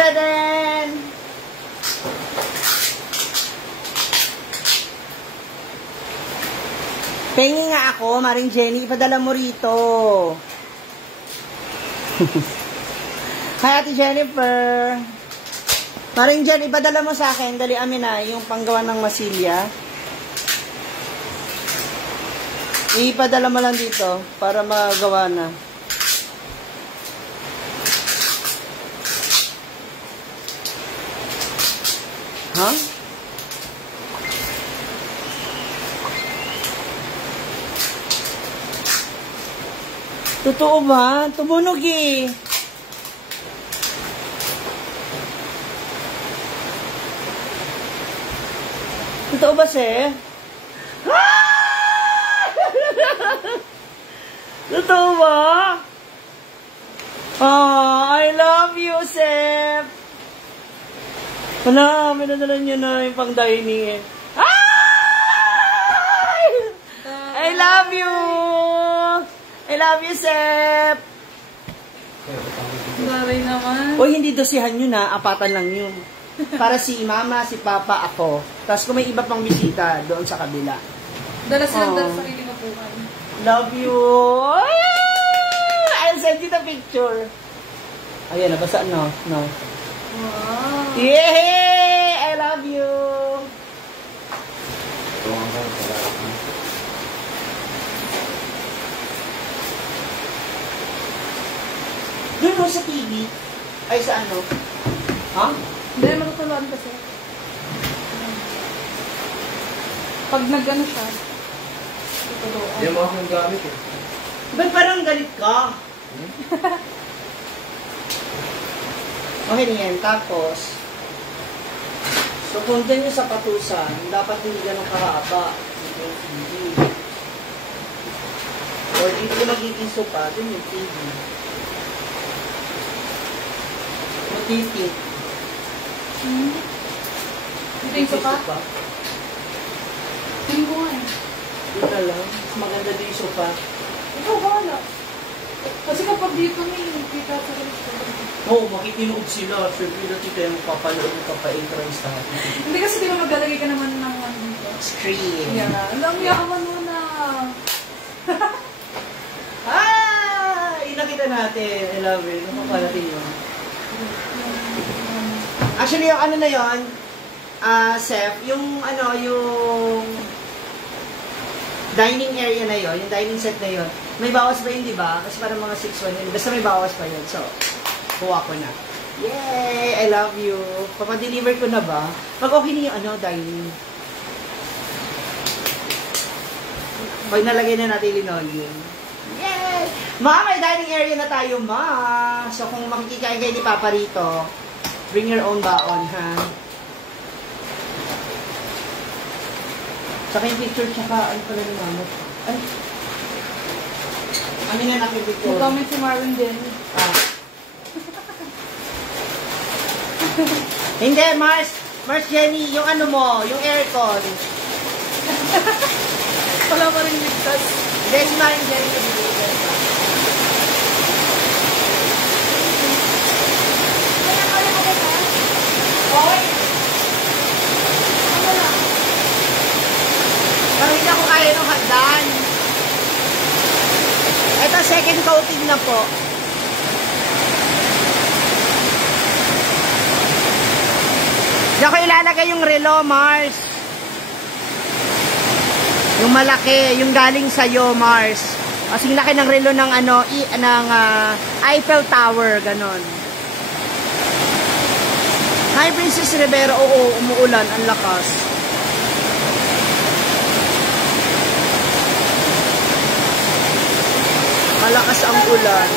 Tchadan! Pengi nga ako, Maring Jenny, ipadala mo rito. Hi, Ate Jennifer. Maring Jen, ipadala mo sa akin, dali amin na, yung panggawa ng masilya. Ipadala mo lang dito, para magawa na. Ha? Totoo ba? Tumunog eh. Totoo ba, sir? Totoo ba? Oh, I love you, Sep. Wala, may nadala niyo na yung pang dining eh. Ay! I love you! I love you, Sep! Baray naman. Uy, hindi dosihan yun ha, apatan lang yun. Para si mama, si papa, ako. Tapos kung may iba pang bisita, doon sa kabila. Dala silang Oh. dala sarili mapukan. Love you! I'll send you the picture. Ayan, nabasa no? No. Wow. Yay! I love you! Doon mo sa TV? Ay, sa ano? Ha? Hindi, matutuluan kasi. Pag nag-ano siya, tutuluan. Hindi mo akong gamit eh. Ba't parang galit ka? Okay na yan. Tapos, so kung dyan yung sa patusan, dapat hindi ganun kahaba. Hindi. Or dito magiging sopa, dun yung TV. Matitik. Ito yung sopa? Tingin ko nga eh. Yun na lang. Mas maganda din yung sopa. Ikaw bahala. Kasi kapag dito may kita sa restaurant. Oo, makikinood sila. Siyempre na tita yung papanood yung papa-entrance natin. Hindi kasi di ba maglalagay ka naman ng ano dito? Screen. Yeah. Alam niya ka man muna. Nakita natin. I love it. Nakuha natin yun. Actually, yung ano na yun, Seth, yung ano, yung dining area na yun, yung dining set na yun, may bawas pa yun, di ba? Kasi parang mga 6-1 yun. Basta may bawas pa yun. So, kuha ko na. Yay! I love you. Papadeliver ko na ba? Pag okay na yung ano, dining. Pag nalagay na natin linoleum. Yay! Ma, may dining area na tayo, ma. So, kung makikikain kayo ni Papa rito, bring your own baon, ha? Saka yung picture, tsaka ano pala ni Mama? Ay! Amin na natin picture. Mag-comment si Marvin din. Ah. Hindi, Mars Jenny, yung ano mo, yung aircon. Wala pa rin ligtas. Hindi, si Mars Jenny yung aircon. Hoy! Parang hindi ako kaya ng hagdan. Ito, second coating na po. Diyan ko ilalagay yung relo, Mars. Yung malaki, yung galing sa'yo, Mars. Kasing laki ng relo ng ano, ng Eiffel Tower, ganon. Hi, Princess Rivera. Oo, umuulan. Ang lakas. Malakas ang ulan.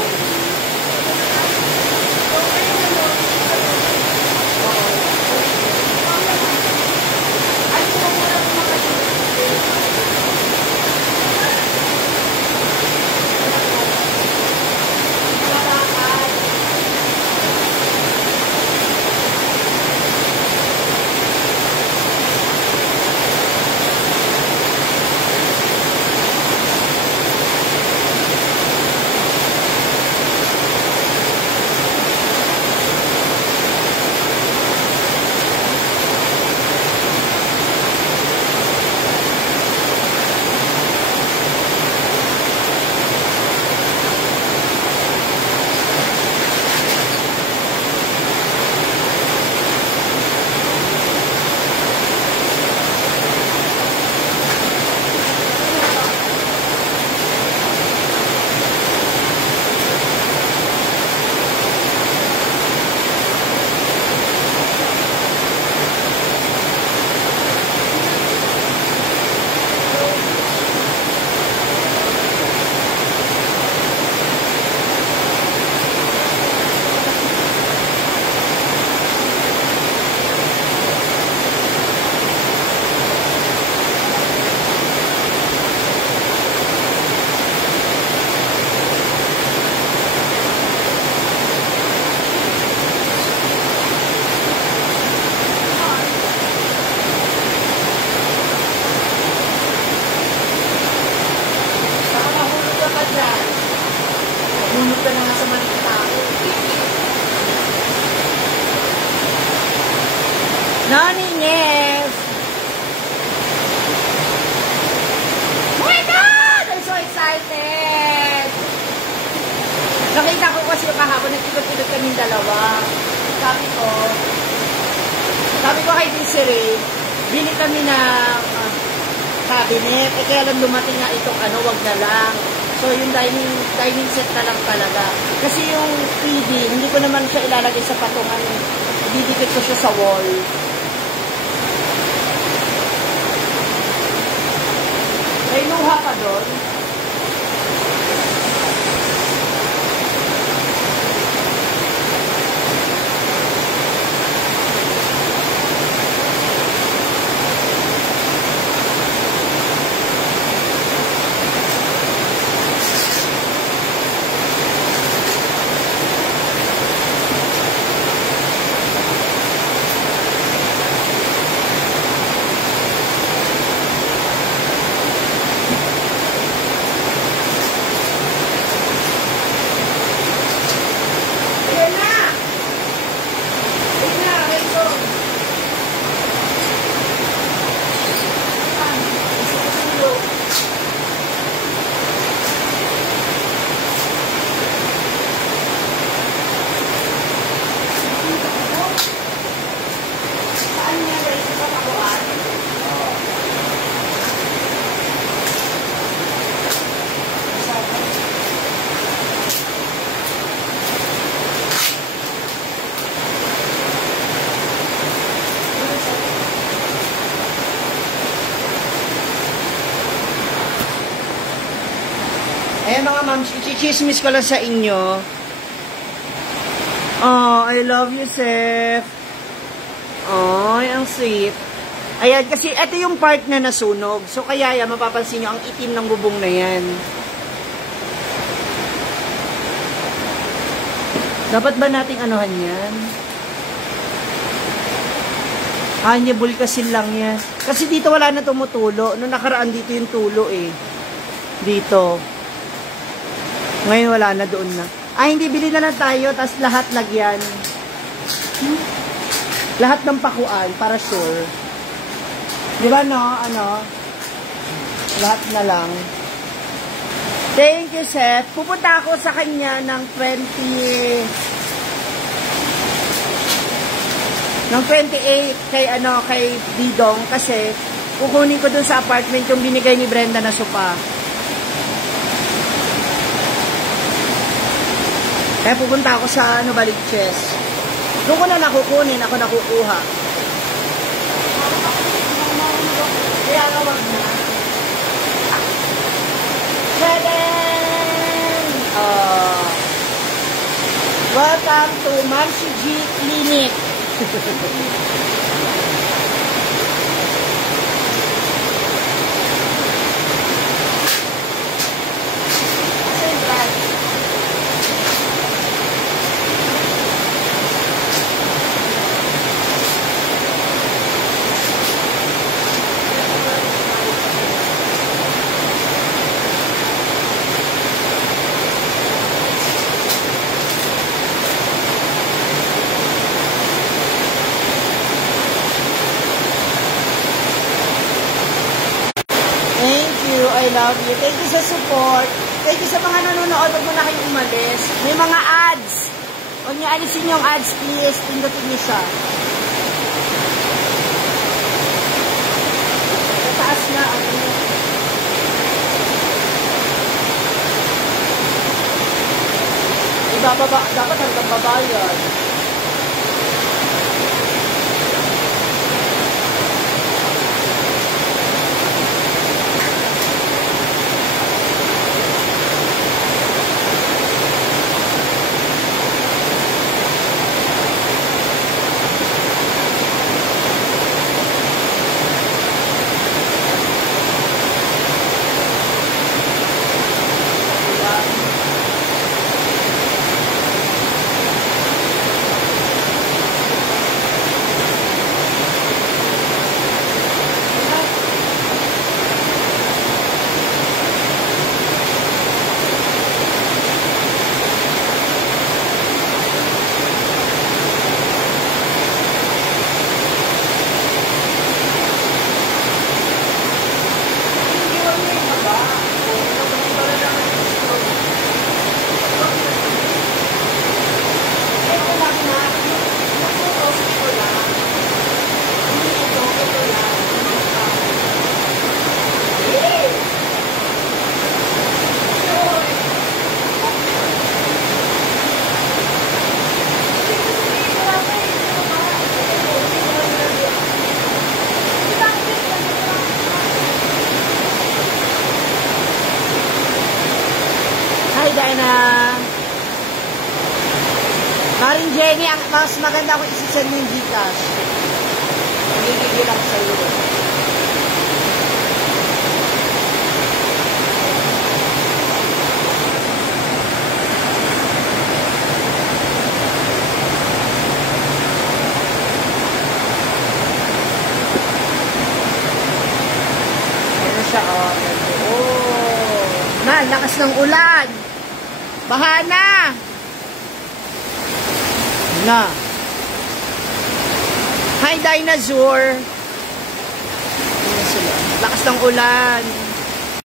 Nunod ka na nga sa maling tao. Noninyes! Oh my God! I'm so excited! Nakita ko kasi kahapon, nagkikot-ikot kaming dalawa. Sabi ko kay Desiree, bili kami ng cabinet. Eh kaya lang dumating nga itong wag na lang. So yung dining set na lang talaga. Kasi yung TV, hindi ko naman siya ilalagay sa patungan. Didikit ko siya sa wall. May luha pa doon. Ayan mga ma'am, i-chismis ko lang sa inyo. Oh, I love you, Seth. Oh, ang sweet. Ayan, kasi ito yung part na nasunog. So, kaya yan, mapapansin nyo, ang itim ng bubong na yan. Dapat ba nating anuhan yan? Niya, bulkasin lang yan. Kasi dito wala na tumutulo. Noong nakaraan dito yung tulo eh. Dito. Ngayon wala na, doon na. Hindi, bili na lang tayo, tapos lahat lagyan. Lahat ng pakuan, para sure. Di ba, no? Lahat na lang. Thank you, Seth. Pupunta ako sa kanya ng 28 kay Didong, kasi kukunin ko dun sa apartment yung binigay ni Brenda na sopa. Kaya pupunta ako sa Baligches. Doon ko na nakukunin, ako nakukuha. Kaya wag na. Tadaan! Welcome to Marcy G Clinic. I love you. Thank you sa support. Thank you sa mga nanonood. Huwag mo na kayong umalis. May mga ads. Huwag niyo alisin yung ads, please. Pindutin niyo siya. Taas na. Ibababa. Dapat hanggang baba yan. Ayan na. Maring Jenny, ang mas maganda kung isi-send mo yung Gcash. Magigigil ako sa'yo. Ayan na siya, oh. Oh. Na, lakas ng ulan. Baha na. Na. Hi, dinosaur. Ayan sila. Lakas ng ulan.